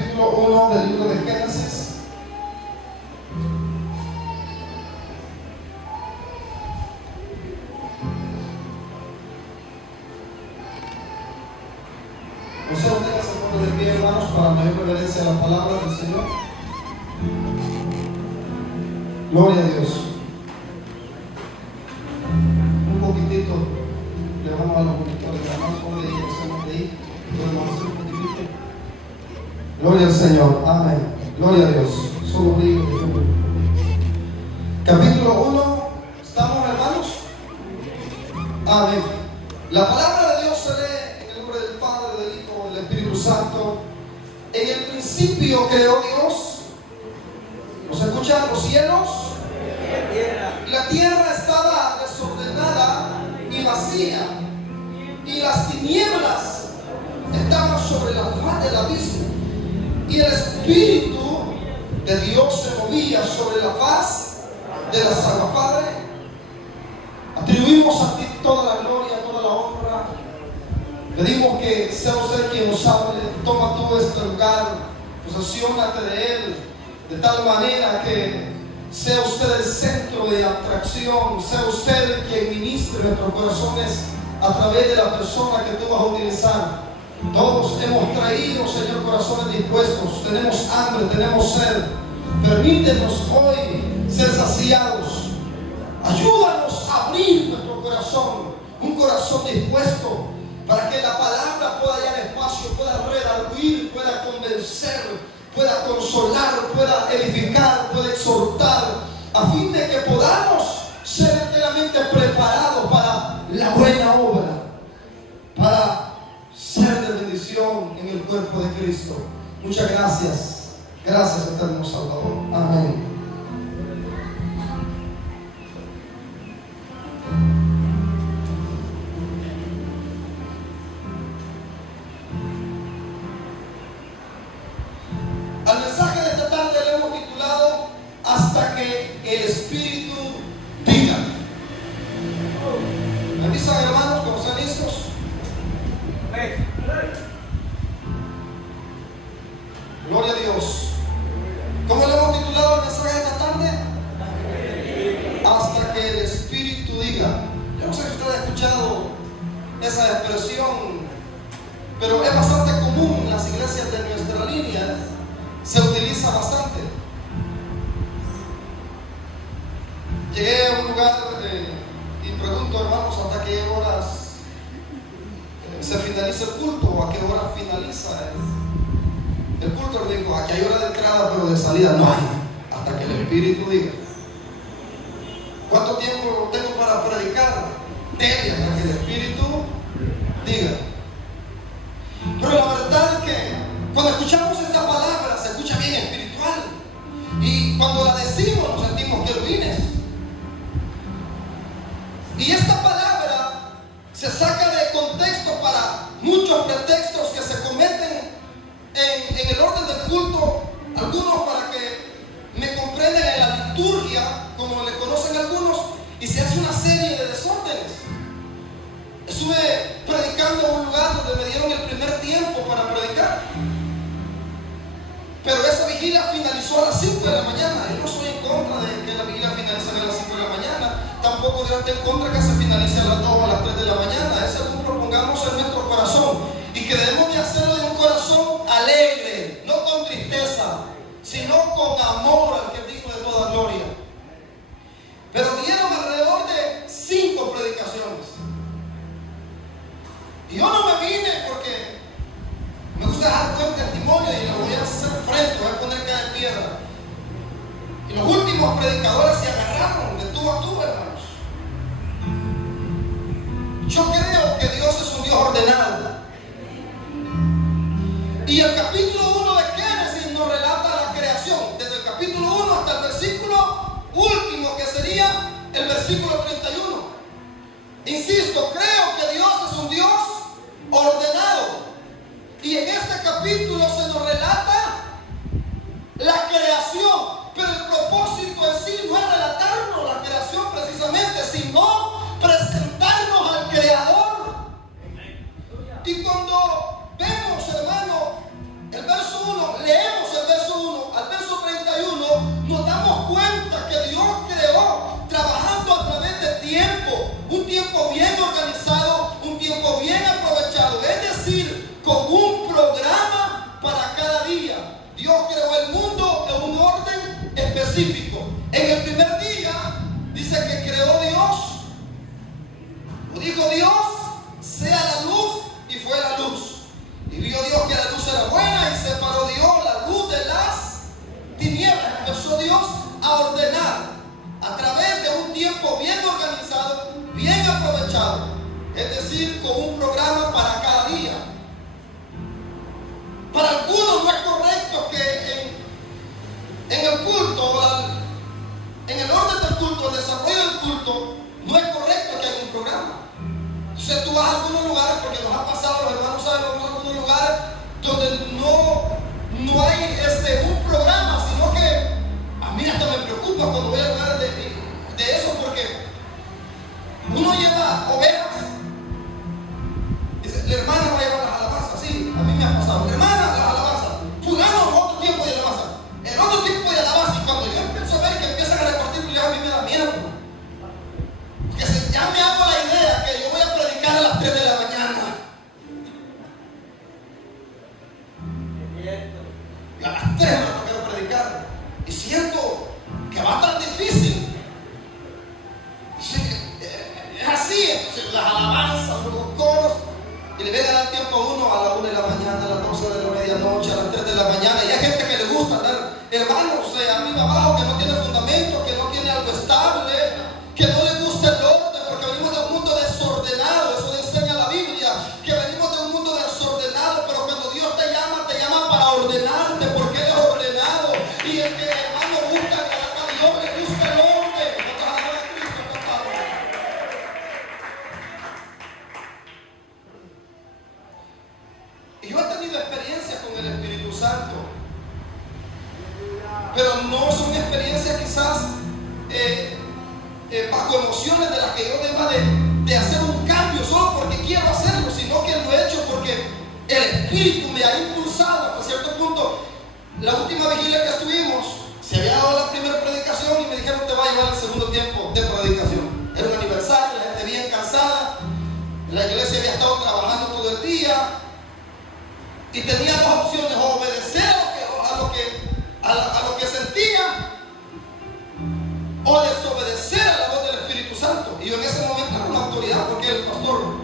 capítulo 1 del libro de Génesis. Nosotros tenemos el nombre de pie, hermanos, para mayor reverencia a la palabra del Señor. Gloria a Dios. Un poquitito, le vamos a los monitores, hermanos, como le dije, de ahí, podemos hacer un poquitito. Gloria al Señor, amén. Gloria a Dios. Solo brillo. Capítulo 1, ¿estamos, hermanos? Amén. La palabra de Dios se lee en el nombre del Padre, del Hijo y del Espíritu Santo. En el principio creó Dios. ¿Nos escuchan los cielos? Y la tierra estaba desordenada y vacía, y las tinieblas estaban sobre la faz del abismo, y el Espíritu de Dios se movía sobre la faz de las aguas. Padre, atribuimos a ti toda la gloria, toda la honra. Pedimos que sea usted quien nos hable. Toma tú este lugar, posesiónate de él, de tal manera que sea usted el centro de atracción, sea usted quien ministre nuestros corazones a través de la persona que tú vas a utilizar. Todos hemos traído, Señor, corazones dispuestos, tenemos hambre, tenemos sed. Permítenos hoy ser saciados. Ayúdanos a abrir nuestro corazón, un corazón dispuesto, para que la palabra pueda hallar espacio, pueda redarguir, pueda convencer, pueda consolar, pueda edificar, pueda exhortar, a fin de que podamos ser enteramente preparados para la buena obra, para ser de bendición en el cuerpo de Cristo. Muchas gracias. Gracias, eterno Salvador. Amén. Al mensaje de esta tarde le hemos titulado Hasta que el Espíritu diga. ¿Me avisan, hermanos, cuando están listos? Gloria a Dios. ¿Cómo le hemos titulado el mensaje de esta tarde? Hasta que el Espíritu diga. Yo no sé si usted ha escuchado esa expresión, pero es bastante común en las iglesias de nuestra línea. Se utiliza bastante. Llegué a un lugar y pregunto, hermanos, ¿hasta qué horas se finaliza el culto o a qué hora finaliza el culto? Le digo, aquí hay hora de entrada, pero de salida no hay, hasta que el Espíritu diga. ¿Cuánto tiempo tengo para predicar? Dele hasta que el Espíritu diga. Pero la verdad es que cuando escuchamos esta palabra se escucha bien espiritual, y cuando la decimos nos sentimos querubines. Y esta palabra se saca de contexto para muchos pretextos que se cometen en el orden del culto. Algunos para que me comprendan en la liturgia, como le conocen algunos, y se hace una serie de desórdenes. Estuve predicando en un lugar donde me dieron el primer tiempo para predicar, pero esa vigilia finalizó a las 5 de la mañana. Yo no estoy en contra de que la vigilia finalice a las 5 de la mañana. Tampoco yo estoy en contra que se finalice a las 2 o a las 3 de la mañana. Es algo que propongamos en nuestro corazón, y que debemos de hacerlo de un corazón alegre, no con tristeza, sino con amor al que es digno de toda gloria. Pero dieron alrededor de 5 predicaciones. Y yo no me vine porque me gusta dejar buen testimonio y lo voy a hacer frente, voy a poner cada piedra. Y los últimos predicadores se agarraron de tú a tú, hermanos. Yo creo que Dios es un Dios ordenado. Y el capítulo 1 de Génesis nos relata la creación, desde el capítulo 1 hasta el versículo último, que sería el versículo 31. Insisto, creo que Dios es un Dios ordenado. Y en este capítulo se nos relata la creación, pero el propósito en sí no es relatarnos la creación precisamente, sino presentarnos al Creador. Y cuando vemos, hermano, el verso 1, leemos un tiempo bien organizado, un tiempo bien aprovechado, es decir, con un programa para cada día. Dios creó el mundo en un orden específico. En el primer día dice que creó Dios, dijo Dios, sea la luz, y fue la luz. Y vio Dios que la luz era buena y separó Dios la luz de las tinieblas. Empezó Dios a ordenar a través de un tiempo bien organizado, bien aprovechado, es decir, con un programa para cada día. Para algunos no es correcto que en el culto, en el orden del culto, el desarrollo del culto, no es correcto que haya un programa. Entonces tú vas a algunos lugares, porque nos ha pasado, los hermanos saben, vamos a algunos lugares donde no hay un programa, sino que a mí hasta me preocupa cuando voy a lugares de eso, porque uno lleva ovejas. Dice, la hermana va a llevar las alabanzas, sí, a mí me ha pasado. La hermana, las alabanzas. Fulano, otro tiempo de alabanza. El otro tiempo de alabanza. Y cuando yo empiezo a ver que empiezan a repartir, a mí me da miedo. Porque ya me hago la idea que yo voy a predicar a las 3 de la mañana. Y a las 3 no quiero predicar. Y siento que va a estar difícil. Es así, entonces, las alabanzas, los coros. Y le viene a dar tiempo a uno a la 1 de la mañana, a las 12 de la medianoche, a las 3 de la mañana. Y hay gente que le gusta andar, hermanos, arriba abajo, que no tiene fundamento, que no tiene algo estable, que no le gusta el orden, porque venimos de un mundo desordenado. Eso le enseña la Biblia, que venimos de un mundo desordenado, pero cuando Dios te llama para ordenarte, porque Él es ordenado. Y el que, hermano, busca agradar a Dios, le gusta el orden. ¿Cuántos alaban a Cristo, compadre? Y yo he tenido experiencias con el Espíritu Santo, pero no son experiencias quizás bajo emociones de las que yo deba de hacer un cambio solo porque quiero hacerlo, sino que lo he hecho porque el Espíritu me ha impulsado hasta cierto punto. La última vigilia que estuvimos, se había dado la primera predicación y me dijeron te va a llevar el segundo tiempo de predicación. Era un aniversario, la gente bien cansada, la iglesia había estado trabajando todo el día y tenía dos opciones: o obedecer a lo que sentía, o desobedecer a la voz del Espíritu Santo. Y yo en ese momento era una autoridad, porque el pastor,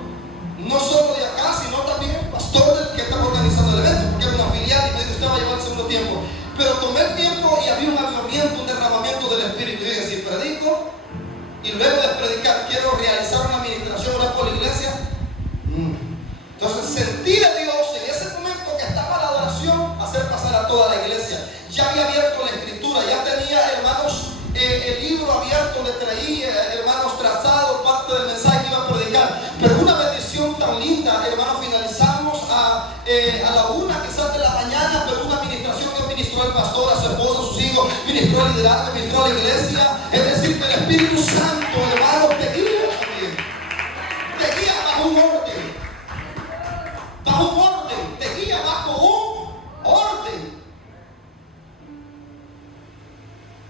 no solo de acá, sino también el pastor del que estaba organizando el evento, porque era una filial, y me dijo usted va a llevar el segundo tiempo. Pero tomé el tiempo y había un avivamiento, un derramamiento del Espíritu. Y dije, si predico y luego de predicar quiero realizar una administración, orar por la iglesia. Entonces sentí de Dios en ese momento que estaba la adoración hacer pasar a toda la iglesia. Ya había abierto la escritura, ya tenía, hermanos, el libro abierto, le traía, hermanos, trazado parte del mensaje que iba a predicar. Pero una bendición tan linda, hermanos, finalizamos a la 1 quizás de la mañana, pero una administración que ministró el pastor a su esposa, a sus hijos, ministró el liderazgo, ministró a la iglesia. Es decir, que el Espíritu Santo, hermanos, te guía también, te guía bajo un orden. Bajo un orden, te guía bajo un orden.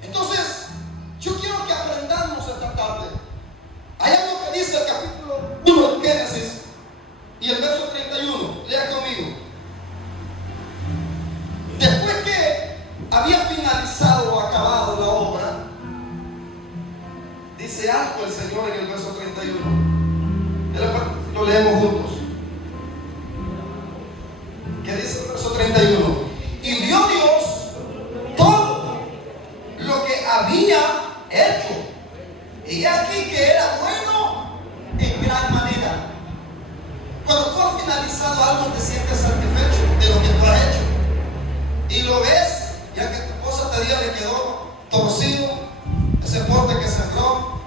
Entonces, yo quiero que aprendamos esta tarde. Hay algo que dice el capítulo 1 de Génesis y el verso 31. Lea conmigo. Después que había finalizado o acabado la obra, dice algo el Señor en el verso 31. Lo leemos juntos. ¿Qué dice el verso 31? Y vio Dios todo lo que había hecho, y aquí que era bueno en gran manera. Cuando tú has finalizado algo, te sientes satisfecho de lo que tú has hecho, y lo ves, ya que tu esposa te diga le quedó torcido ese poste que cerró,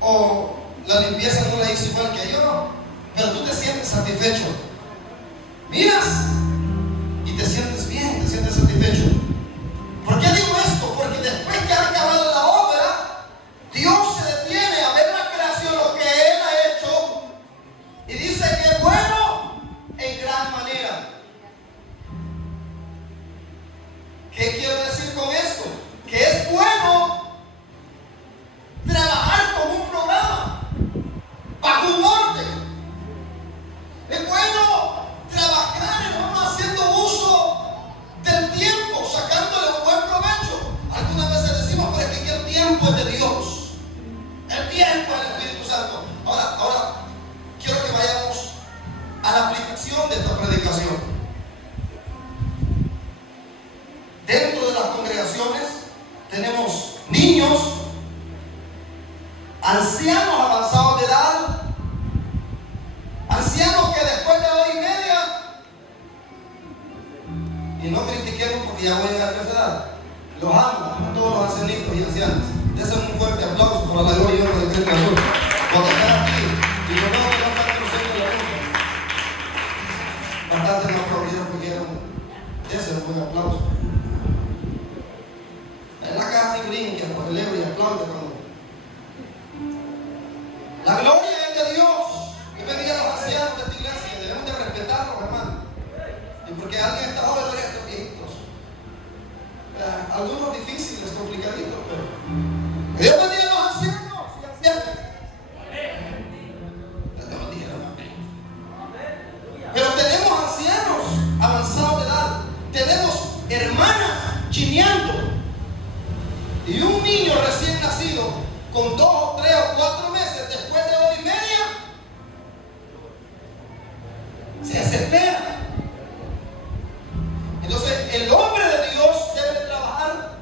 o la limpieza no la hizo igual que yo, pero tú te sientes satisfecho. Miras y te sientes bien, te sientes satisfecho. ¿Por qué digo esto? Porque después que ha acabado la obra, Dios se detiene a ver la creación, lo que Él ha hecho, y dice que es bueno en gran manera. ¿Qué quiero decir con esto? Que es bueno trabajar con un programa. la aplicación de esta predicación. Dentro de las congregaciones tenemos niños, ancianos avanzados de edad, ancianos que después de 2:30, y no critiquemos porque ya voy a la tercera edad, los amo a todos los ancianitos y ancianas. Desen un fuerte aplauso para la gloria y honra de Cristo Jesús. Cuando están aquí, y yo veo que no están conociendo la luz, bastante no aplaudieron porque eran, ese es un buen aplauso. En la casa y brinca, pues celebra y aplaude cuando. La gloria es de Dios. Que bendiga a los ancianos de esta iglesia. Debemos de respetarlos, hermanos. Y porque alguien está joven de estos viejitos. Algunos difíciles, complicaditos, pero que Dios bendiga a los ancianos y ancianas. Pero tenemos ancianos avanzados de edad. Tenemos hermanas chineando. Y un niño recién nacido con 2 o 3 o 4 meses después de 2:30 se desespera. Entonces el hombre de Dios debe trabajar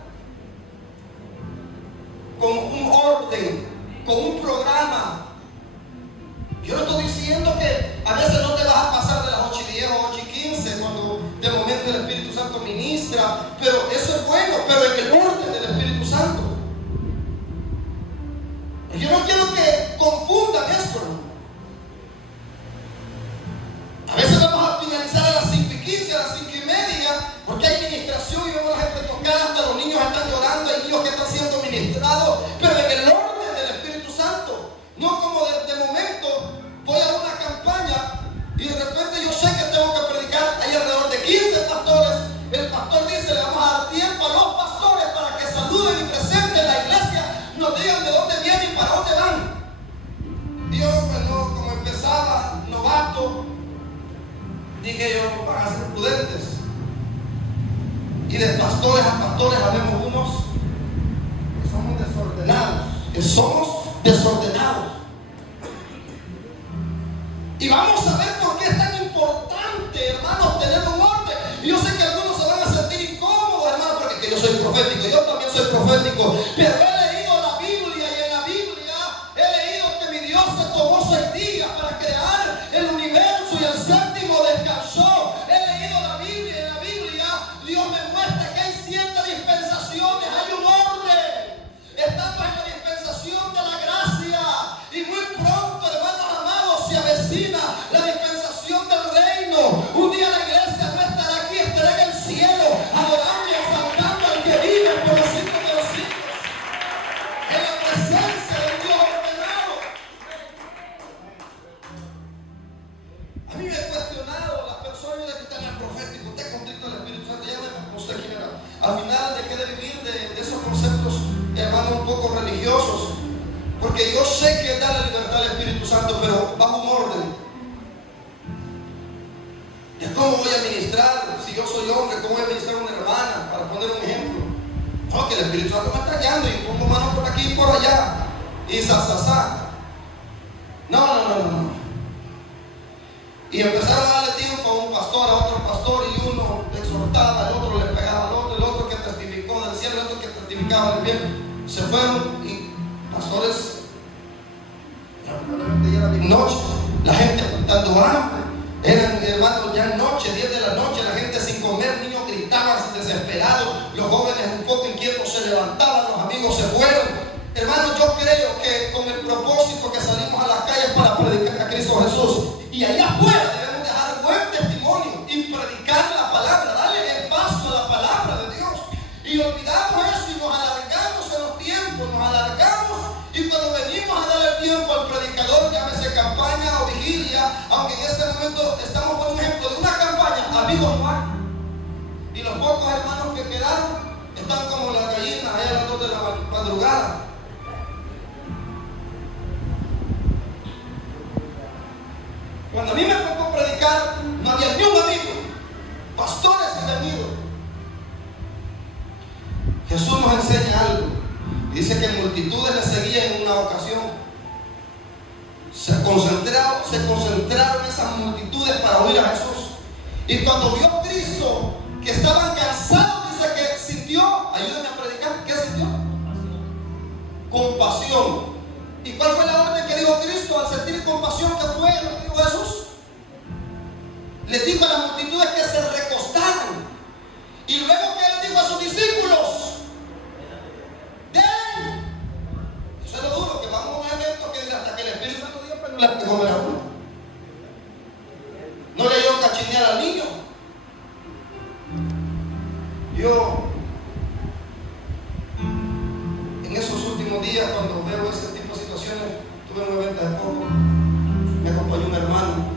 con un orden, con un programa. Yo no estoy diciendo que a veces no te vas a pasar de las 8:10 o 8:15 cuando de momento el Espíritu Santo ministra, pero eso es bueno, pero en el orden del Espíritu Santo. Yo no quiero que confundan esto. A veces vamos a finalizar a las 5:15, a las 5:30, porque hay ministración y vemos a la gente tocar, hasta los niños están llorando, hay niños que están siendo ministrados, pero en el orden del Espíritu Santo. No como de momento voy a una campaña y de repente yo sé que tengo que predicar. Hay alrededor de 15 pastores. El pastor dice: le vamos a dar tiempo a los pastores para que saluden y presenten la iglesia, nos digan de dónde vienen y para dónde van. Yo, pues no, como empezaba novato, dije yo, van a ser prudentes. Y de pastores a pastores habemos unos que somos desordenados. Y vamos a ver por qué es tan importante, hermanos, tener un orden. Y yo sé que algunos se van a sentir incómodos, hermanos, porque yo soy profético, yo también soy profético, pero he leído la Biblia y en la Biblia he leído que mi Dios se tomó 6 días para crear el universo y el séptimo descansó. He leído la Biblia y en la Biblia Dios me muestra que hay ciertas dispensaciones, hay un orden. Estamos en la dispensación de la gracia y muy pronto, hermanos amados, se avecina la dispensación del reino. Un día la iglesia no estará aquí, estará en el cielo, adorando y exaltando al que vive por los siglos de los siglos, en la presencia del Dios ordenado. A mí me he cuestionado las personas que están en el profético, usted conflicto del Espíritu Santo, ya no sé quién era. Al final dejé de vivir de esos conceptos, hermanos, un poco religiosos, porque yo sé que da la libertad al Espíritu Santo, pero bajo un orden. ¿Y cómo voy a ministrar? Si yo soy hombre, ¿cómo voy a ministrar a una hermana? Para poner un ejemplo. No, que el Espíritu Santo me está guiando y pongo manos por aquí y por allá. Y No. Y empezaron a darle tiempo a un pastor, a otro pastor, y uno le exhortaba, el otro le pegaba al otro, el otro que testificó del cielo, el otro que testificaba del bien. Se fueron y pastores, lamentablemente ya era bien noche, la gente dando hambre, eran hermanos ya noche, 10 de la noche, la gente sin comer, niños gritaban desesperados, los jóvenes un poco inquietos se levantaban, los amigos se fueron. Hermanos, yo creo que con el propósito que salimos a las calles para predicar a Cristo Jesús, y allá afuera debemos dejar buen testimonio y predicar la palabra, darle espacio a la palabra de Dios. Y olvidamos eso y nos alargamos en los tiempos, y cuando venimos a dar el tiempo al predicador, llámese campaña o vigilia, aunque en este momento estamos por un ejemplo de una campaña, amigos no hay. Y los pocos hermanos que quedaron están como las gallinas allá a las 2 de la madrugada. Cuando a mí me tocó predicar, no había ni un amigo. Pastores se han ido. Jesús nos enseña algo. Dice que multitudes le seguían en una ocasión. se concentraron esas multitudes para oír a Jesús. Y cuando vio a Cristo que estaban cansados, dice que sintió, ayúdenme a predicar, ¿qué sintió? Compasión. ¿Y cuál fue la orden que dijo Cristo al sentir compasión? ¿Qué fue lo que dijo Jesús? Les dijo a las multitudes que se recostaran. Y luego que les dijo a sus discípulos, den. Eso es lo duro, que vamos a un evento que dice hasta que el Espíritu Santo dio, pero no le hace comer a uno. No le dio cachinear al niño. Yo, en esos últimos días, cuando veo ese tipo de situaciones, tuve un evento de poco, me acompañó un hermano.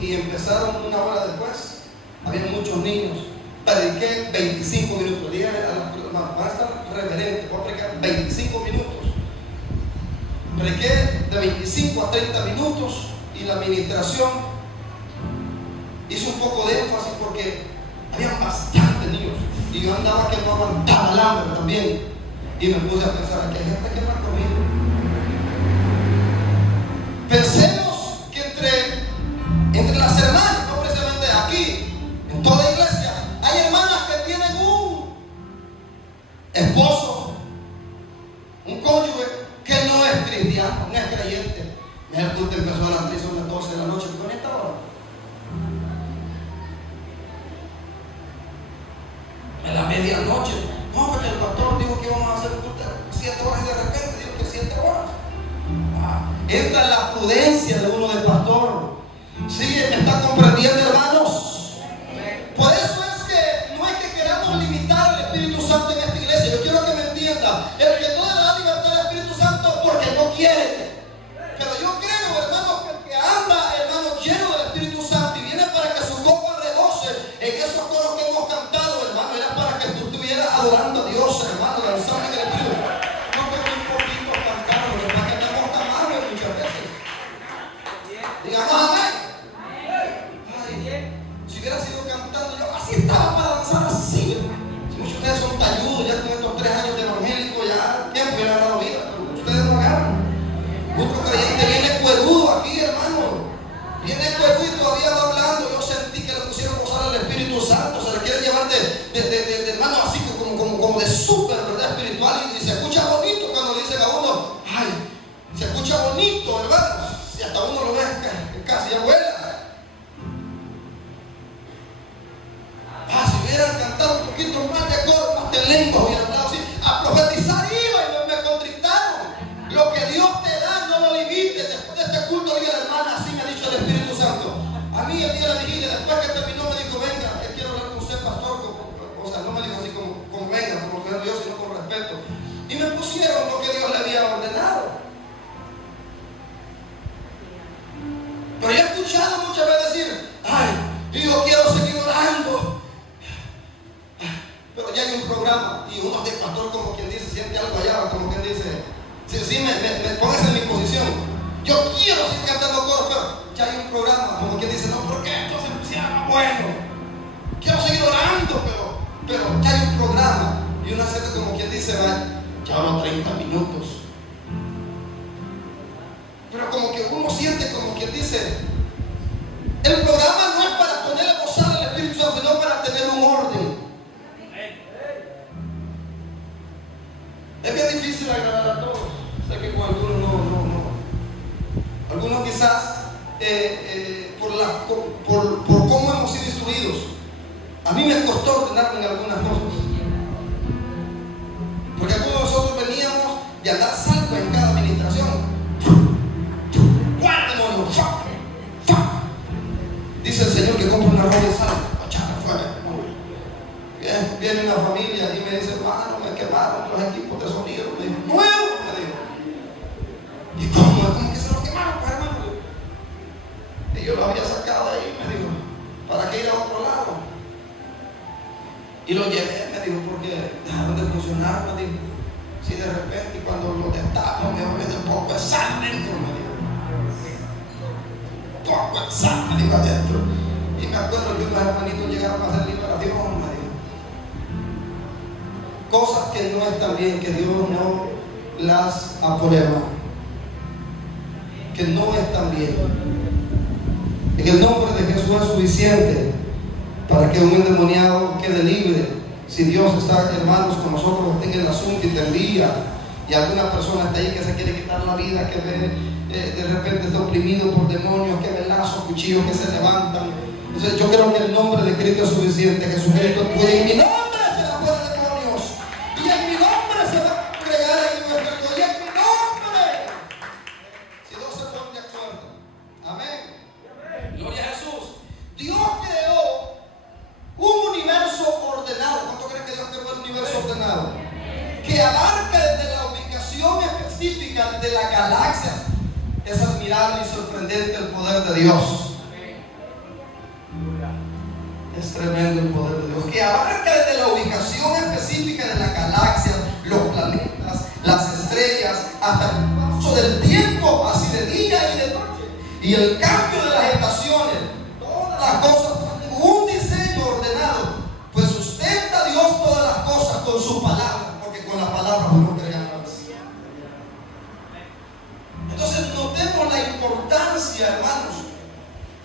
Y empezaron una hora después, había muchos niños. Prediqué 25 minutos. Dije a las personas, van a estar reverentes, voy a predicar 25 minutos. Prediqué de 25 a 30 minutos y la administración hizo un poco de énfasis porque había bastantes niños. Y yo andaba que no aguantaba el hambre también. Y me puse a pensar, que hay gente que no ha comido. Pensemos que entre las hermanas, no precisamente aquí, en toda iglesia, hay hermanas que tienen un esposo, un cónyuge que no es cristiano, no es creyente. El culto empezó a las 10 o las 12 de la noche, ¿con esta hora? En la medianoche. No, porque el pastor dijo que íbamos a hacer un culto de 7 horas y de repente dijo que 7 horas. Entra la prudencia de uno del pastor. Sí, me está comprendiendo, hermanos. Por eso es que no es que queramos limitar al Espíritu Santo en esta iglesia. Yo quiero que me entienda. El que no le da libertad al Espíritu Santo porque no quiere. Pero yo creo, hermanos, que el que anda, hermano, lleno del Espíritu Santo y viene para que su copa rebose en esos coros que hemos cantado, hermano, era para que tú estuvieras adorando a Dios, hermano, lanzando en el Espíritu. No que un poquito cantando, para que estamos tan malos muchas veces. Digamos amén. Si hubiera sido cantando, yo así estaba para danzar así. Si muchos de ustedes son talludos, ya con estos 3 años de evangélico, ya tiempo ya han dado vida, pero ustedes no agarran. Otro creyente viene cuerudo aquí, hermano. Viene cuerudo y todavía va hablando. Yo sentí que le pusieron gozar al Espíritu Santo. Se le quiere llevar de hermano así como de súper, ¿verdad? Espiritual. Y se escucha bonito cuando le dicen a uno, ay, se escucha bonito, hermano. Si hasta uno lo ve casi abuela. Si hubieran cantado un poquito más de coro, más de lengua, hubieran estado así, a profetizar iba y me contristaron. Lo que Dios te da, no lo limites. Después de este culto, diga la hermana, así me ha dicho el Espíritu Santo. A mí el día de la vigilia, después que terminó, me dijo, venga, que quiero hablar con usted, pastor. O sea, no me dijo así como venga, como que Dios, sino con respeto. Y me pusieron lo que Dios le había ordenado. Pero yo he escuchado muchas veces decir, ay, yo quiero seguir orando. Pero ya hay un programa y uno de pastor, como quien dice, siente algo allá, como quien dice, sí, me pones en mi posición. Yo quiero seguir cantando coros, pero ya hay un programa, como quien dice, no, ¿por qué esto se llama bueno? Quiero seguir orando, pero ya hay un programa. Y una gente, como quien dice, ya oro 30 minutos. Pero como que uno siente, como quien dice, el programa no es para poner a gozar al Espíritu Santo, sino para tener un orden. Es bien difícil agradar a todos. Sé que con algunos no. Algunos quizás por cómo hemos sido instruidos. A mí me costó ordenarme en algunas cosas. Porque algunos de nosotros veníamos de andar salvo en cada administración. ¡Guarda, demonio! Dice el Señor que compra una ropa de sal. ¡Echarla afuera! Viene una familia y me dice, hermano, me quemaron los equipos de sonido. Me dijo, ¡nuevo! Me dijo. ¿Y cómo? ¿Cómo que se los quemaron, pues, hermano? Y yo lo había sacado ahí, me dijo, ¿para qué ir a otro lado? Y lo llevé, me dijo, porque dejaron de funcionar, me dijo. Si de repente cuando lo destapo me voy un poco de sal dentro, me dijo. Poco de sal, me dijo, adentro. Y me acuerdo que unos hermanitos llegaron a hacer liberación, me dijo. Cosas que no están bien, que Dios no las aprueba, que no están bien. En el nombre de Jesús es suficiente para que un endemoniado quede libre. Si Dios está, hermanos, con nosotros en el asunto y tendría, y alguna persona está ahí que se quiere quitar la vida, que de repente está oprimido por demonios, que ve lazos, cuchillos que se levantan. Entonces yo creo que el nombre de Cristo es suficiente. Jesucristo puede, en mi nombre se va fuera demonios, y en mi nombre se va a congregar en mi espíritu, y en mi nombre, si Dios se pone de acuerdo. Amén. Gloria a Jesús. Dios creó un universo ordenado. ¿Cuánto creen que Dios creó el universo ordenado? Que abarca desde la ubicación específica de la galaxia. Es admirable y sorprendente el poder de Dios. Es tremendo el poder de Dios. Que abarca desde la ubicación específica de la galaxia, los planetas, las estrellas, hasta el paso del tiempo, así de día y de noche, y el cambio de las estaciones. Todas las cosas tienen un diseño ordenado, pues sustenta Dios todas las cosas con su palabra, porque con la palabra no crean más. Entonces notemos la importancia, hermanos,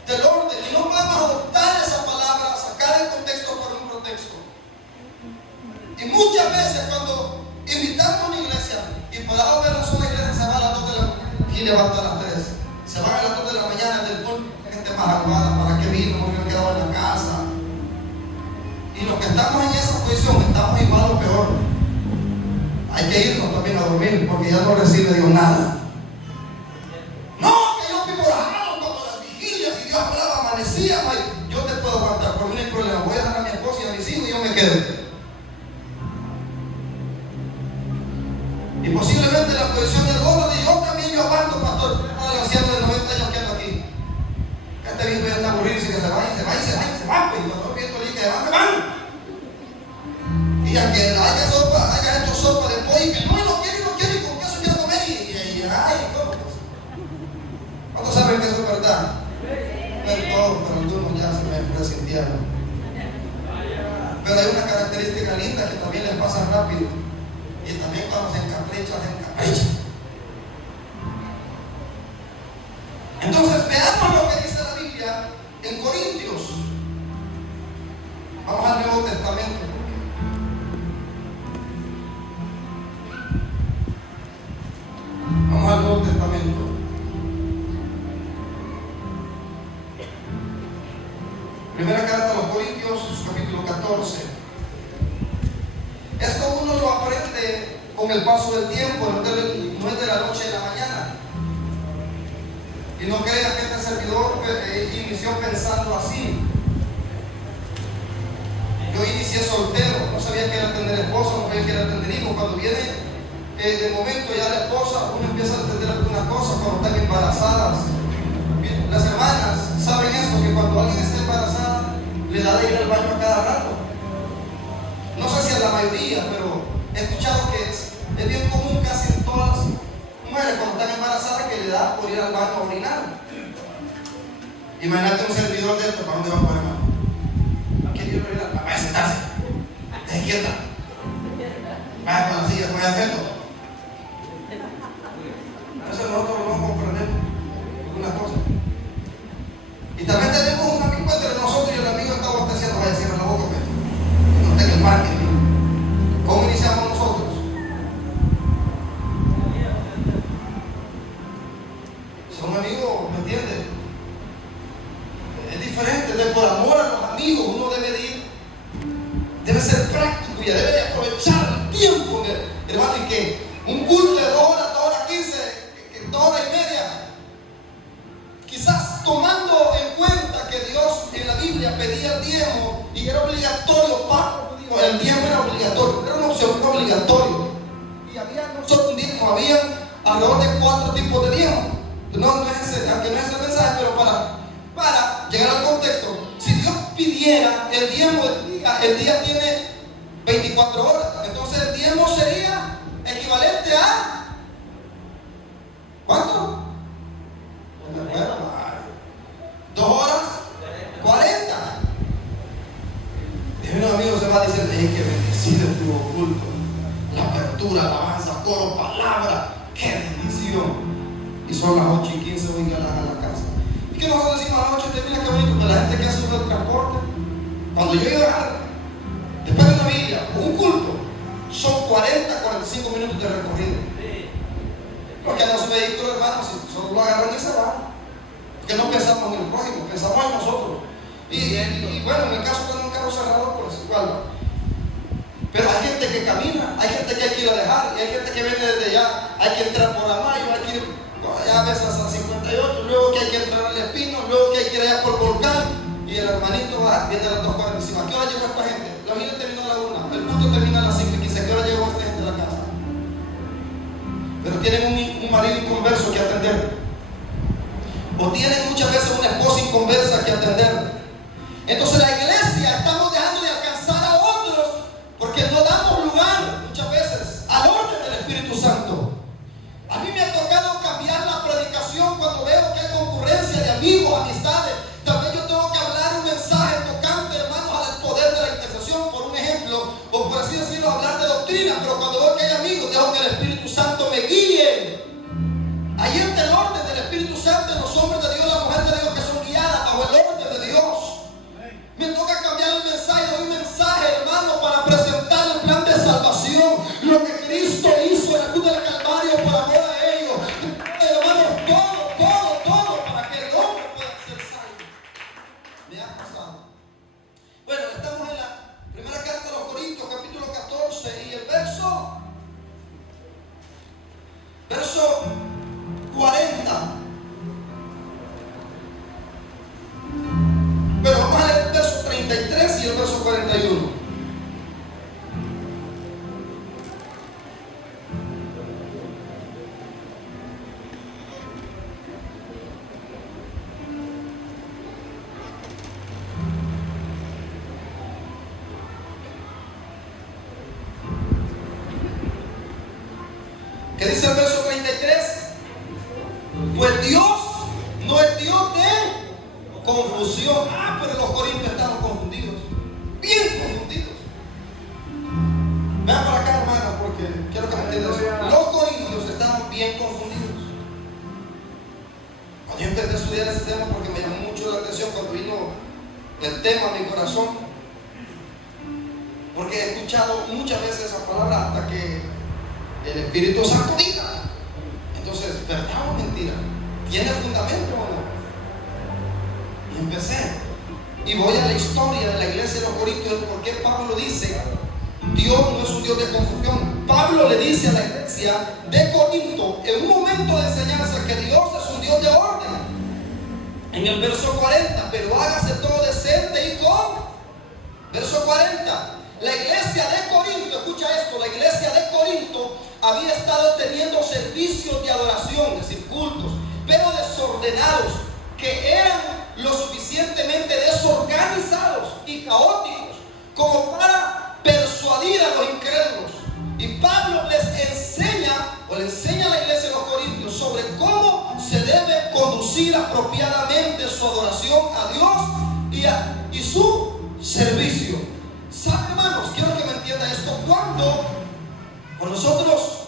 del orden, y no podemos adoptar esa palabra, sacar el contexto por un pretexto. Y muchas veces cuando invitamos a una iglesia, y podamos ver una sola iglesia, se va a las 2 de la mañana y levanta a las 3, se van a las 2 de la mañana del pueblo, gente más aguada, ¿para qué vino? Porque no quedaba en la casa. Y los que estamos en esa posición estamos igual o peor. Hay que irnos también a dormir, porque ya no recibe Dios nada. No, que yo vivo orando cuando las vigilias y Dios hablaba, amanecía. Yo te puedo aguantar, por mí no hay problema. Voy a dejar a mi esposa y a mis hijos y yo me quedo. Y posiblemente la posición del gordo de yo también yo aguanto, pastor. Al anciano de 90 años que ando aquí. Este viejo ya está aburrido, que se va y se va y se va y se va. Y cuando el viento dice que se van. Y a que haya sopa, haya hecho sopa de pollo, que no quiere, y con queso quiero comer. Ay, ¿cómo? ¿Cuántos saben que eso es verdad? No es todo, pero algunos ya se me presintieron. Pero hay una característica linda que también les pasa rápido. Y también cuando se encapricha, se encapricha. Entonces veamos lo que dice la Biblia en Corintios. Vamos al Nuevo Testamento. Vamos al Nuevo Testamento. Primera carta a los Corintios, capítulo 14. Esto uno lo aprende con el paso del tiempo, no es de la noche a la mañana. Y no creas que este servidor inició pensando así. Yo inicié soltero, no sabía que era tener esposa, no sabía que era tener hijos. Cuando viene de momento ya la esposa, uno empieza a entender algunas cosas cuando están embarazadas. Las hermanas saben eso, que cuando alguien está embarazada, le da de ir al baño a cada rato. No sé si a la mayoría, pero he escuchado que es bien común casi en todas las mujeres cuando están embarazadas que le da por ir al baño a orinar. Imagínate un servidor de esto, ¿para dónde va a poner mano? ¿No quiere ir a orinar? Vaya a sentarse. Deje quieta. Vaya con la silla, con el afecto. Eso nosotros no comprendemos algunas cosas. Y también tenemos un amigo entre nosotros y el amigo está abasteciendo. Vaya, cierra la boca, que no esté en el parque. ¿Cómo iniciamos nosotros? Son amigos, ¿me entiendes? Es diferente, por amor a los amigos uno debe de ir, debe ser práctico y debe de aprovechar el tiempo, hermano, y que un culto de 2 horas, 2 horas 15, 2 horas y media, quizás tomando en cuenta que Dios en la Biblia pedía el diezmo y era obligatorio, el diezmo era obligatorio, era una opción, era obligatorio. Y había no solo un diezmo, había alrededor de 4 tipos de diezmo. No es ese, aunque no es ese mensaje, pero para llegar al contexto, si Dios pidiera el diezmo del día, el día tiene 24 horas, entonces el diezmo sería equivalente a ¿cuánto? 2 horas 40. Y un amigo se va a decir, que bendecido estuvo culto, la apertura, alabanza, coro, palabra, confusión. Y son las 8:15, venga a la casa. Y que nosotros decimos a las 8 termina, qué bonito, pero la gente que hace el transporte, cuando yo iba a dejar, después de una villa o un culto, son 40-45 minutos de recorrido. Porque anda su vehículo, hermano, si solo lo agarran y se van. Porque no pensamos en el prójimo, pensamos en nosotros. Y bueno, en el caso de un carro cerrado, pues igual. Pero hay gente que camina, hay gente que hay que ir a dejar, y hay gente que viene desde allá, hay que entrar por Amayo, hay que ir allá a veces a 58, luego que hay que entrar al Espino, luego que hay que ir allá por Volcán, y el hermanito va, viene a las 2:45. ¿A qué hora llegó esta gente? La vida terminó a la 1, el culto termina a las 5:15. ¿A qué hora llegó esta gente a la casa? Pero tienen un marido inconverso que atender, o tienen muchas veces una esposa inconversa que atender. Entonces la iglesia estamos dejando de alcanzar a otros porque no damos lugar muchas veces al orden del Espíritu Santo. A mí me ha tocado cambiar la predicación cuando veo que hay concurrencia de amigos, amistades. Tal vez yo tengo que hablar un mensaje tocante, hermanos, al poder de la intercesión, por un ejemplo, o por así decirlo, hablar de doctrina. Pero cuando veo que hay amigos, dejo que el Espíritu Santo me guíe. Ahí está el orden del Espíritu Santo en los hombres de Dios, las mujeres de Dios que son guiadas bajo el orden de Dios. Me toca cambiar el mensaje, doy un mensaje, hermano, para presentar el plan de salvación, lo que Cristo hizo en la cruz del Calvario por amor a ellos. Hermano, todo para que el hombre pueda ser salvo. Me ha pasado. Bueno, estamos en la primera carta de los Corintios, capítulo 14, y el verso 40. Pero vamos a leer el verso 33 y el verso 41. ¿Qué dice el verso 33? Pues Dios no es Dios de confusión. Pero los corintios estaban confundidos, bien confundidos. Vean para acá, hermano, porque quiero que me entiendan. Los corintios estaban bien confundidos. Cuando yo empecé a estudiar ese tema, porque me llamó mucho la atención cuando vino el tema a mi corazón, porque he escuchado muchas veces esa palabra hasta que el Espíritu Santo diga. Entonces, ¿verdad o mentira? ¿Tiene fundamento o no? Y empecé. Y voy a la historia de la iglesia de los Corintios, porque Pablo dice, Dios no es un Dios de confusión. Pablo le dice a la iglesia de Corinto, en un momento de enseñanza, que Dios es un Dios de orden. En el verso 40, pero hágase todo decente y con. Verso 40, la iglesia de Corinto, escucha esto, la iglesia de Corinto había estado teniendo servicios de adoración, es decir, cultos, pero desordenados, que eran lo suficientemente desorganizados y caóticos como para persuadir a los incrédulos. Y Pablo les enseña, o le enseña a la iglesia de los Corintios, sobre cómo se debe conducir apropiadamente su adoración a Dios y su servicio. ¿Saben, hermanos? Quiero que me entiendan esto. Cuando nosotros,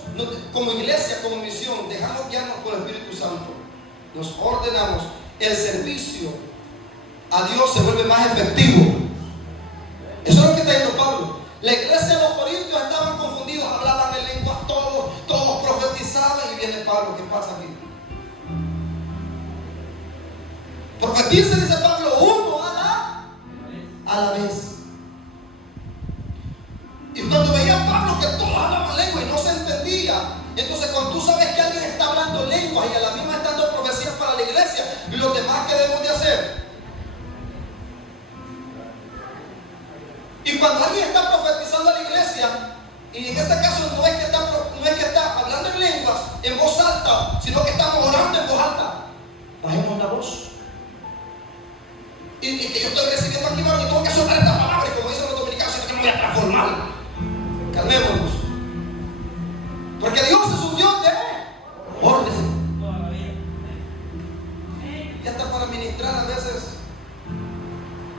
como iglesia, como misión, dejamos guiarnos por el Espíritu Santo, nos ordenamos, el servicio a Dios se vuelve más efectivo. Eso es lo que está diciendo Pablo. La iglesia de los Corintios estaban confundidos, hablaban en lenguas todos profetizaban, y viene Pablo, ¿qué pasa aquí? Profetiza, dice Pablo, uno a la vez. Y cuando veía Pablo que todos hablaban lengua y no se entendía, entonces cuando tú sabes que alguien está hablando lenguas y a la misma está dando profecías para la iglesia, lo demás que debemos de hacer. Y cuando alguien está profetizando a la iglesia, y en este caso no es que está hablando en lenguas en voz alta, sino que estamos orando en voz alta, bajemos la voz. Y que yo estoy recibiendo aquí, hermano, y tengo que soltar esta palabra, y como dicen los dominicanos, sino que me voy a transformar. Calmémonos. Porque Dios es un Dios de orden. Y hasta para ministrar a veces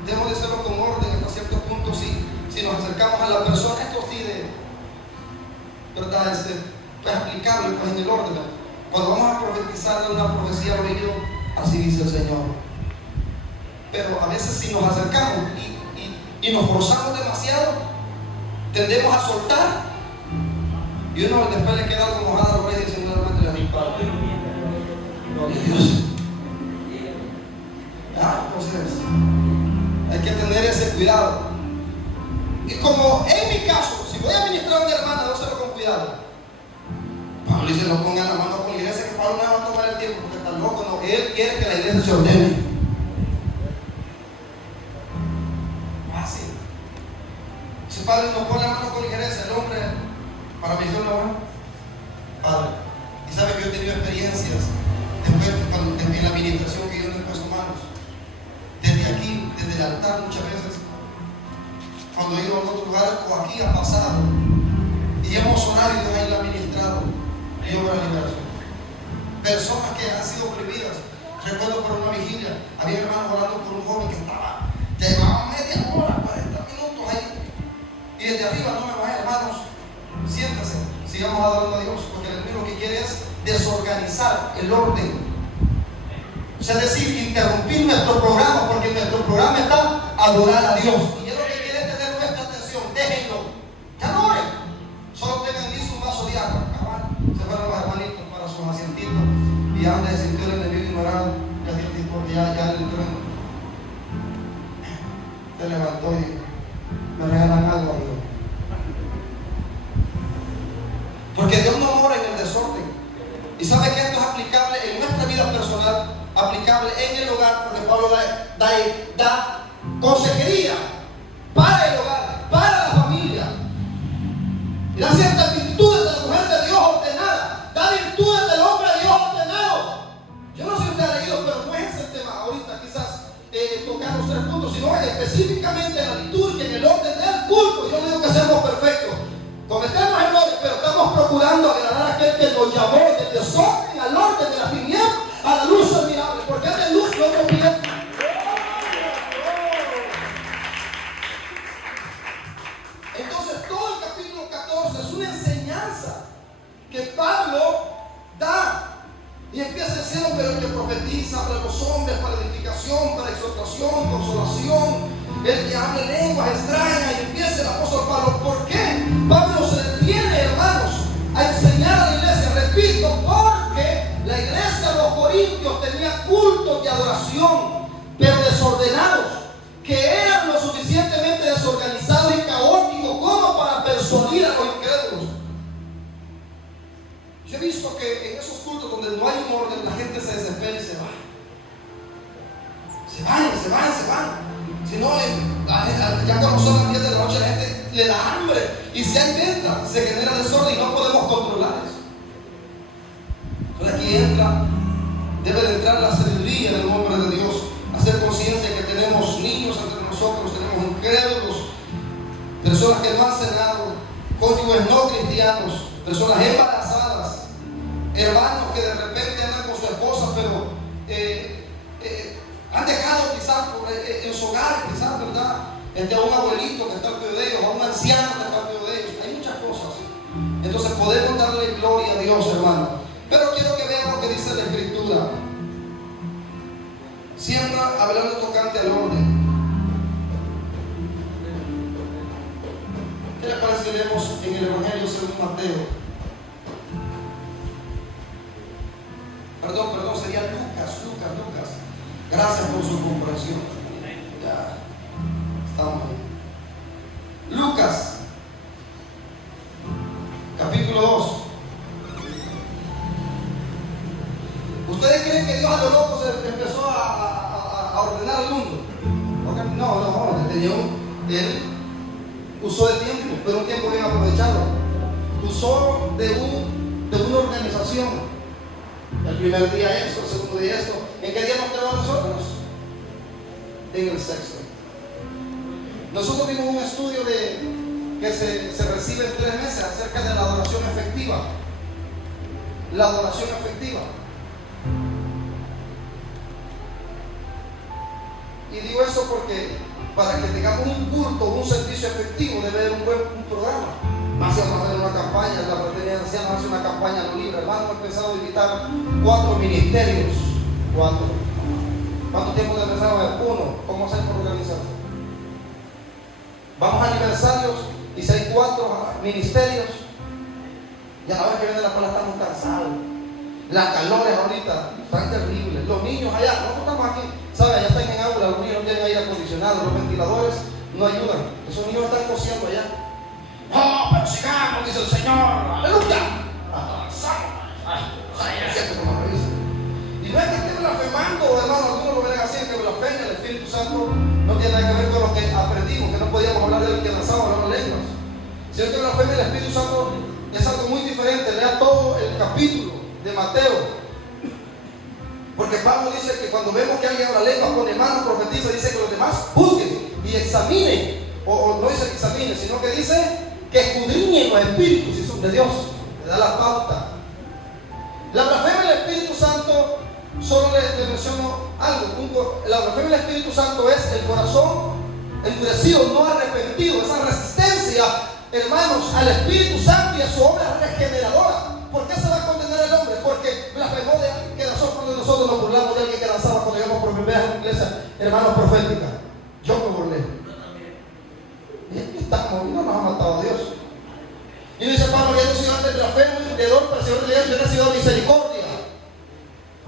debemos de hacerlo con orden hasta cierto punto. Si nos acercamos a la persona, esto sí de verdad, pues aplicarlo pues en el orden. Cuando vamos a profetizar de una profecía al oído, así dice el Señor. Pero a veces si nos acercamos y nos forzamos demasiado, tendemos a soltar y uno después le queda algo mojado a los reyes y seguramente le dispara. Gloria a Dios. Entonces hay que tener ese cuidado. Y como en mi caso, si voy a ministrar a una hermana, no hacerlo con cuidado. Pablo dice: no pongan la mano con la iglesia, que Pablo no va a tomar el tiempo porque está loco. No, él quiere que la iglesia se ordene. Fácil. Si Padre no pone la mano con la iglesia, el hombre, para mí es una buena. Padre, y sabe que yo he tenido experiencias después en la administración que yo no he puesto manos. Desde aquí, desde el altar, muchas veces, cuando he ido a otros lugares, o aquí ha pasado, y hemos orado y Dios ahí la ha ministrado, y yo veo la liberación. Personas que han sido oprimidas. Recuerdo por una vigilia, había hermanos orando por un joven que estaba, ya llevaba media hora, 40 minutos ahí, y desde arriba no me bajé: hermanos, siéntase, sigamos adorando a Dios, porque el enemigo lo que quiere es desorganizar el orden. O sea, es decir, interrumpir nuestro programa, porque nuestro programa está adorar a Dios. Y es lo que quiere tener nuestra atención. Déjenlo. Ya no oren. Solo tengan listo un vaso de agua. Se fueron los hermanitos para sus asientitos. Y ya donde se sintió el enemigo ignorado, porque ya el trueno se levantó y me regalan algo a Dios. Porque Dios no mora en el desorden. Y sabe que esto es aplicable en nuestra vida personal, aplicable en el hogar, porque Pablo da consejería para el hogar, para la familia. Y da ciertas virtudes de la mujer de Dios ordenada, da virtudes del hombre de Dios ordenado. Yo no sé si usted ha leído, pero no es ese el tema ahorita, quizás tocar los 3 puntos, sino específicamente en la liturgia, en el orden del culto. Yo no digo que seamos perfectos, cometemos errores, pero estamos procurando agradar a aquel que nos llamó del desorden al orden de la tiniebla a la luz admirable, porque es de luz no conviene. Entonces todo el capítulo 14 es una enseñanza que Pablo da, y empieza diciendo: pero el que profetiza para los hombres, para edificación, para exhortación, consolación, el que hable lenguas extrañas. Y empieza el apóstol Pablo. ¿Por qué Pablo se detiene, hermanos, a enseñar a la iglesia? Repito, porque la iglesia de los Corintios tenía cultos de adoración, pero desordenados, que eran lo suficientemente desorganizados y caóticos como para persuadir a los incrédulos. Yo he visto que en esos cultos donde no hay un orden, la gente se desespera y se va. Se van. Si no, ya cuando son las 10 de la noche, la gente le da hambre. Y si hay venta, se genera desorden y no podemos controlar eso. Entonces aquí debe de entrar la sabiduría del nombre de Dios. Hacer conciencia que tenemos niños entre nosotros, tenemos incrédulos, personas que no han cenado, cónyuges no cristianos, personas embarazadas, hermanos que de repente andan con su esposa, pero han dejado quizás en su hogar, quizás, ¿verdad? A un abuelito que está al pie de ellos, a un anciano que está al pie de ellos. Hay muchas cosas. Entonces podemos darle gloria a Dios, hermano. Pero quiero que vean lo que dice la Escritura. Siempre hablando tocante al orden. ¿Qué les parece que leemos en el Evangelio según Mateo? Perdón, sería Lucas. Gracias por su comprensión. Ya estamos ahí. Lucas, capítulo 2. ¿Ustedes creen que Dios a lo loco se empezó a ordenar el mundo? No, él usó el tiempo, pero un tiempo bien aprovechado. Usó de una organización. El primer día esto, el segundo día esto. ¿En qué día nos quedamos nosotros? En el sexto. Nosotros vimos un estudio que se recibe en 3 meses acerca de la adoración efectiva. La adoración efectiva. Y digo eso porque para que tengamos un culto, un servicio efectivo, debe haber un buen programa. Más si vamos a hacer una campaña, la fraternidad anciana hace una campaña no libre. Hermano, hemos pensado invitar 4 ministerios. 4. ¿Cuánto tiempo de pensado? 1. ¿Cómo hacer por organizarse? Vamos a aniversarios y si hay 4 ministerios, y a la hora que viene la cola estamos cansados. Las calores ahorita están terribles. Los niños allá, nosotros estamos aquí, ¿saben? Allá están en aula, los niños no tienen aire acondicionado, los ventiladores no ayudan. Esos niños están cociendo allá. No, pero sigamos, dice el Señor. Aleluya. Avanzamos. Y no es que estén blasfemando, hermano, algunos lo ven así, que blasfeman el Espíritu Santo. No tiene nada que ver con lo que aprendimos, que no podíamos hablar de lo que lanzamos las lenguas. Si es que blasfema el Espíritu Santo, es algo muy diferente. Lea todo el capítulo de Mateo. Porque Pablo dice que cuando vemos que alguien habla lengua, pone mano, profetiza, dice que los demás juzguen y examinen. O no dice que examinen, sino que dice que escudriñen los espíritus si son de Dios. Le da la pauta. La blasfemia del Espíritu Santo, solo le menciono algo. La blasfemia del Espíritu Santo es el corazón endurecido, no arrepentido. Esa resistencia, hermanos, al Espíritu Santo y a su obra regeneradora. ¿Por qué se va a condenar el hombre? Porque blasfemó de alguien que nosotros nos burlamos de alguien que lanzaba cuando íbamos por primera vez a la iglesia, hermanos profética. Yo me burlé. Y aquí estamos, y no nos ha matado Dios. Y dice Pablo, yo no soy antes blasfemo y traidor, pero Señor de Dios, yo he recibido misericordia.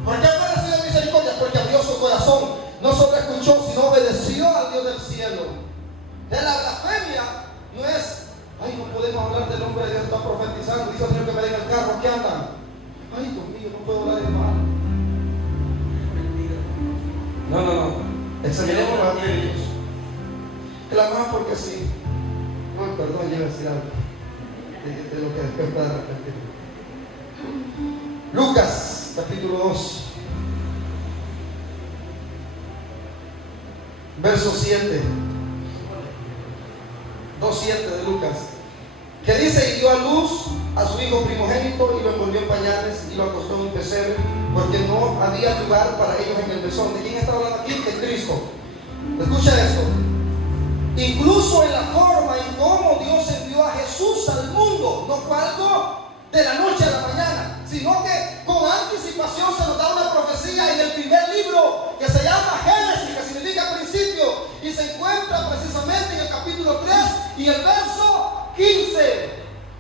¿Por qué no he recibido misericordia? Porque abrió su corazón, no solo escuchó, sino obedeció al Dios del cielo. De la blasfemia no es, ay, no podemos hablar del hombre de Dios, está profetizando, dice el Señor que me den el carro, ¿qué andan? Ay, Dios mío, no puedo hablar de mal. No. Examinemos los espíritus. Clamamos porque sí. No, perdón, yo iba a decir algo de lo que después está de repente. Lucas, capítulo 2, verso 7. 2:7 de Lucas, que dice: y dio a luz a su hijo primogénito y lo envolvió en pañales y lo acostó en un pesebre, porque no había lugar para ellos en el mesón. ¿De quién está hablando aquí? De Cristo. Escucha esto. Incluso en la forma en cómo Dios envió a Jesús al mundo, no fue algo de la noche a la mañana, sino que con anticipación se nos da una profecía en el primer libro que se llama Génesis, que significa principio, y se encuentra precisamente en el capítulo 3 y el verso 15.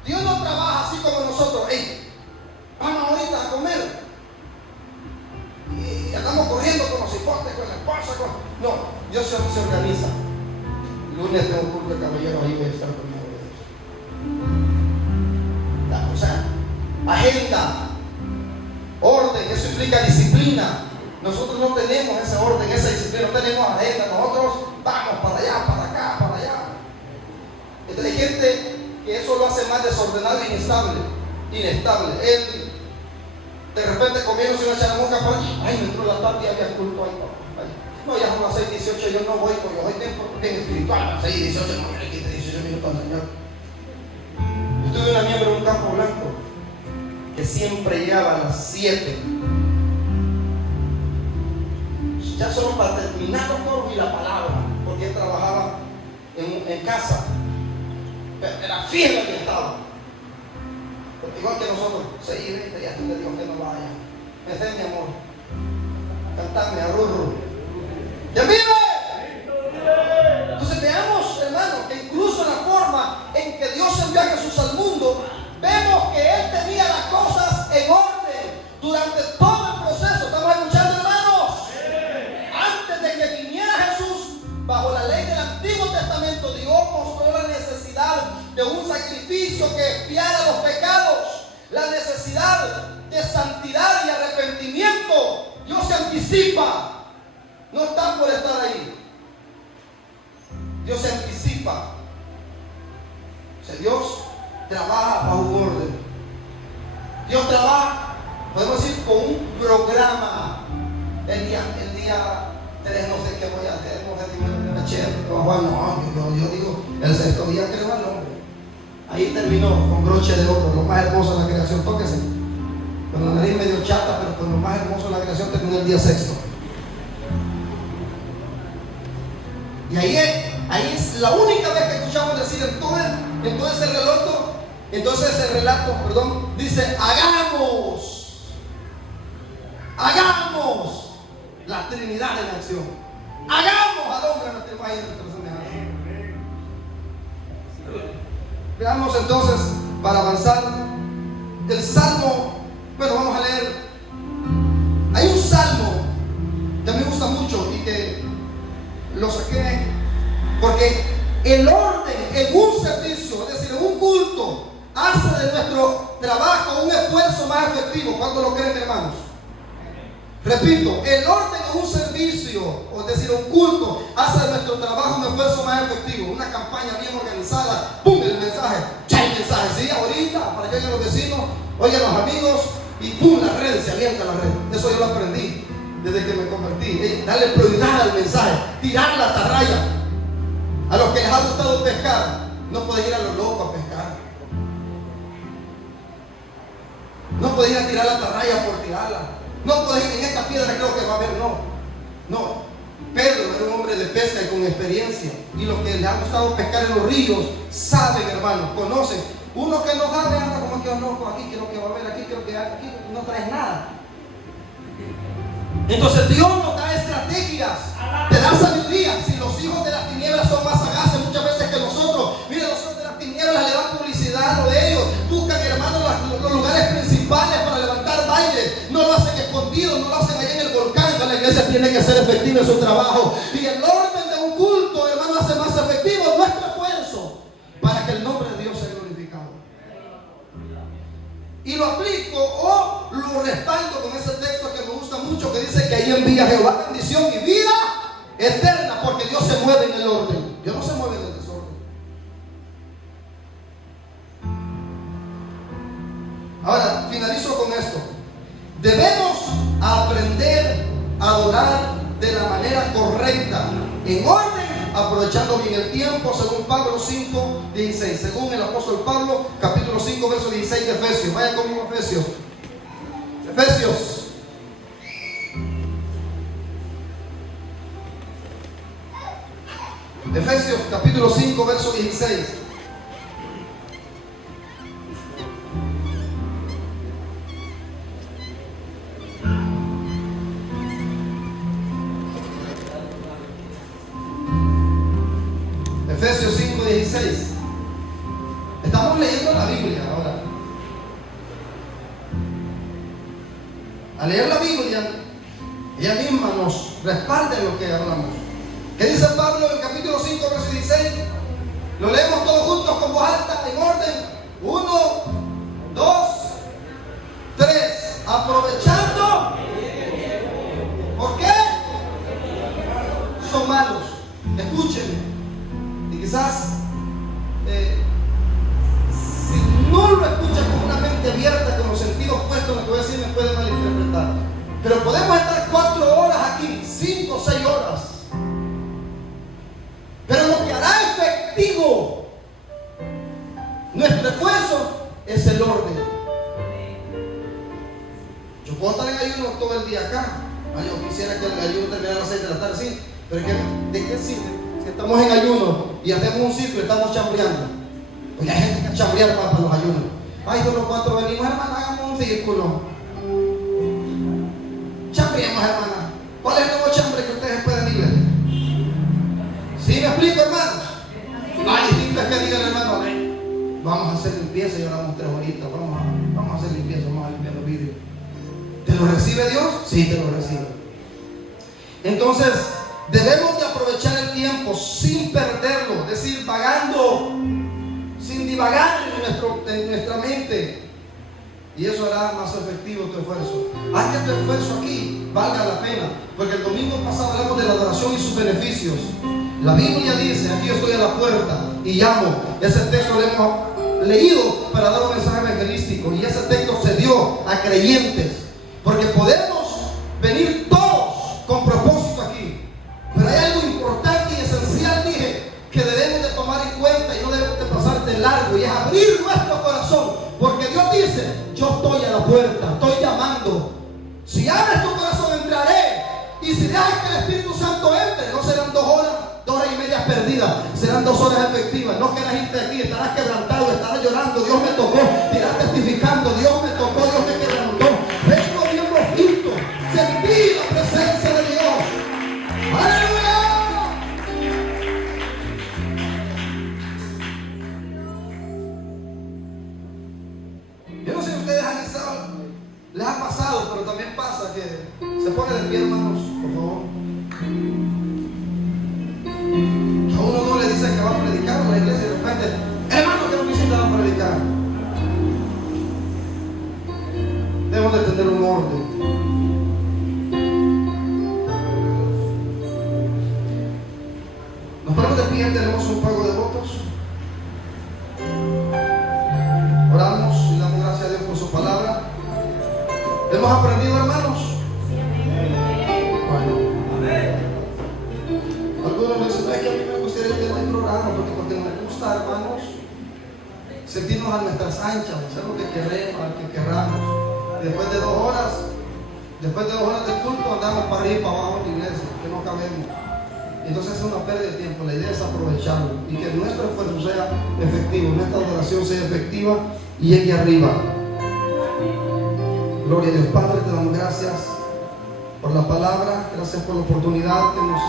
Dios no trabaja así como nosotros. Hey, vamos ahorita a comer y andamos corriendo con los hipotes, con la esposa, no, Dios se organiza. Lunes tengo un culto de caballeros, ahí voy a estar conmigo. O sea, agenda, orden, eso implica disciplina. Nosotros no tenemos ese orden, esa disciplina, no tenemos agenda. Nosotros vamos para allá, para acá, para allá. Entonces hay gente que eso lo hace más desordenado e inestable. Él de repente comienza una charamusca para allí. Ay, me entró la tarde y había culto ahí. No, ya son las 6:18, yo no voy porque yo soy bien espiritual. 6:18, no me le quite 18 minutos al Señor. Yo tuve una miembro en un campo blanco que siempre llegaba a las 7. Ya solo para terminar los coros y la palabra, porque él trabajaba en casa. Pero era fiel que estaba. Igual que nosotros, 6:20, ya tú le digo que no vaya. Me sé, mi amor. Cantame, arrurro. ¡Ya vive! Entonces veamos, hermano, que incluso en la forma en que Dios envió a Jesús al mundo, vemos que Él tenía las cosas en orden durante todo el proceso. ¿Estamos escuchando, hermanos? Antes de que viniera Jesús, bajo la ley del Antiguo Testamento, Dios mostró la necesidad de un sacrificio que expiara los pecados, la necesidad de santidad y arrepentimiento. Dios se anticipa. No está por estar ahí. Dios se anticipa. O sea, Dios trabaja bajo un orden. Dios trabaja, podemos decir, con un programa. El día 3 no sé qué voy a hacer, no sé si me voy a echar. Yo digo, el sexto día creo al hombre. Ahí terminó con broche de oro, lo más hermoso de la creación. Tóquese. Con la nariz medio chata, pero con lo más hermoso de la creación terminó el día sexto. Y ahí es la única vez que escuchamos decir en todo ese relato Entonces el relato, dice: hagamos la Trinidad en acción. Hagamos al hombre a nuestra imagen y nuestra semejanza. Veamos entonces, para avanzar, el salmo. Bueno, vamos a leer. Hay un salmo que me gusta mucho y que lo saqué porque el orden en un servicio, es decir, en un culto, hace de nuestro trabajo un esfuerzo más efectivo. ¿Cuánto lo creen, hermanos? Repito, el orden en un servicio, o es decir, un culto, hace de nuestro trabajo un esfuerzo más efectivo. Una campaña bien organizada, ¡pum! El mensaje, ¡ya el mensaje! Sí, ahorita, para que oigan los vecinos, oigan los amigos, y ¡pum! La red, se avienta la red. Eso yo lo aprendí desde que me convertí. Darle prioridad al mensaje, tirar la atarraya. A los que les ha gustado pescar, no pueden ir a lo loco a pescar. No pueden ir a tirar la atarraya por tirarla. No pueden ir en esta piedra, creo que va a haber, no. Pedro era un hombre de pesca y con experiencia. Y los que les ha gustado pescar en los ríos saben, hermanos, conocen. Uno que no sabe anda como que loco aquí, que lo que va a haber aquí, creo que aquí no traes nada. Entonces Dios nos da estrategias, te da sabiduría. Si los hijos de las tinieblas son más sagaces muchas veces que nosotros, mira, los hijos de las tinieblas le dan publicidad a lo de ellos, buscan, hermanos, los lugares principales para levantar baile. No lo hacen escondido, no lo hacen allá en el volcán. La iglesia tiene que ser efectiva en su trabajo, y el orden de un culto, hermano, hace más efectivo nuestro esfuerzo para que el nombre de Dios sea glorificado. Y lo aplico o lo respaldo con ese texto que me gusta mucho, que dice que ahí envía Jehová bendición y vida eterna, porque Dios se mueve en el orden. Dios no se mueve en el desorden. Ahora, finalizo con esto. Debemos aprender a adorar de la manera correcta, en orden, aprovechando bien el tiempo, según Pablo 5:16, según el apóstol Pablo, capítulo 5, verso 16 de Efesios. Vaya conmigo a Efesios. Efesios capítulo 5, verso 16. Efesios 5:16. Estamos leyendo la Biblia ahora. Al leer la Biblia, ella misma nos respalda en lo que hablamos. ¿Qué dice Pablo en el capítulo 5, verso 16? Lo leemos todos juntos con voz alta, en orden. 1, 2, 3. Aprovechando. ¿Por qué? Son malos. Escúchenme. Y quizás, si no lo escuchas con una mente abierta, con los sentidos puestos en lo que voy a decir, me puede malinterpretar. Pero podemos estar 4 horas aquí, 5 o 6 horas. Pero lo que hará efectivo nuestro esfuerzo es el orden. Yo puedo estar en ayuno todo el día acá. Yo quisiera que el ayuno terminara a las 6 de la tarde, sí. Pero ¿de qué sirve? Si estamos en ayuno y hacemos un ciclo y estamos chambreando. Porque hay gente que chambrear para los ayunos. Ay, de los 4 venimos, hermana, hagamos un círculo. Chambreemos, hermana. ¿Cuál es el nuevo chambre que ustedes pueden ir? ¿Sí me explico, hermanos? Hay distintas que digan, hermano, vamos a hacer limpieza y oramos 3 horitas. Vamos a hacer limpieza, vamos a limpiar los vidrios. ¿Te lo recibe Dios? Sí, te lo recibe. Entonces, debemos de aprovechar el tiempo sin perderlo, es decir, vagando, sin divagar en nuestra mente. Y eso hará más efectivo tu esfuerzo. Haz que tu esfuerzo aquí valga la pena, porque el domingo pasado hablamos de la adoración y sus beneficios. La Biblia dice: aquí yo estoy a la puerta y llamo. Ese texto lo hemos leído para dar un mensaje evangelístico, y ese texto se dio a creyentes, porque podemos venir todos con propósito aquí, pero hay algo importante y esencial, dije, que debemos de tomar en cuenta y no debemos de pasar de largo, y es abrir nuestro corazón, porque Dios dice: yo estoy a la puerta, estoy llamando. Si abres tu corazón, entraré. Y si dejas que el Espíritu Santo entre, no serán 2 horas y media perdidas. vida serán 2 horas efectivas. No quieras irte aquí, estarás quebrantado, estarás llorando. Dios me tocó, te irás testificando. Dios me tocó, Dios me quebrantó. Vengo bien rojito, sentí la presencia de Dios. ¡Aleluya! Yo no sé si ustedes han estado, les ha pasado, pero también pasa que se pone de pie, hermanos, por favor. A uno no le dicen que va a predicar en la iglesia y de repente, hermano, que no dicen que va a predicar. Debemos de tener un orden. Nos ponemos de pie, tenemos un pago de votos. Oramos y damos gracias a Dios por su palabra. ¿Hemos aprendido, hermanos? Bueno. Algunos me dicen, es que a mí me gustaría tener el programa porque me gusta, hermanos, sentirnos a nuestras anchas, hacer lo que queremos, lo que queramos. Y después de 2 horas de culto andamos para arriba y para abajo en la iglesia, que no cabemos. Entonces es una pérdida de tiempo. La idea es aprovecharlo y que nuestro esfuerzo sea efectivo, nuestra adoración sea efectiva y llegue arriba. Gloria a Dios. Padre, te damos gracias por la palabra, gracias por la oportunidad que nos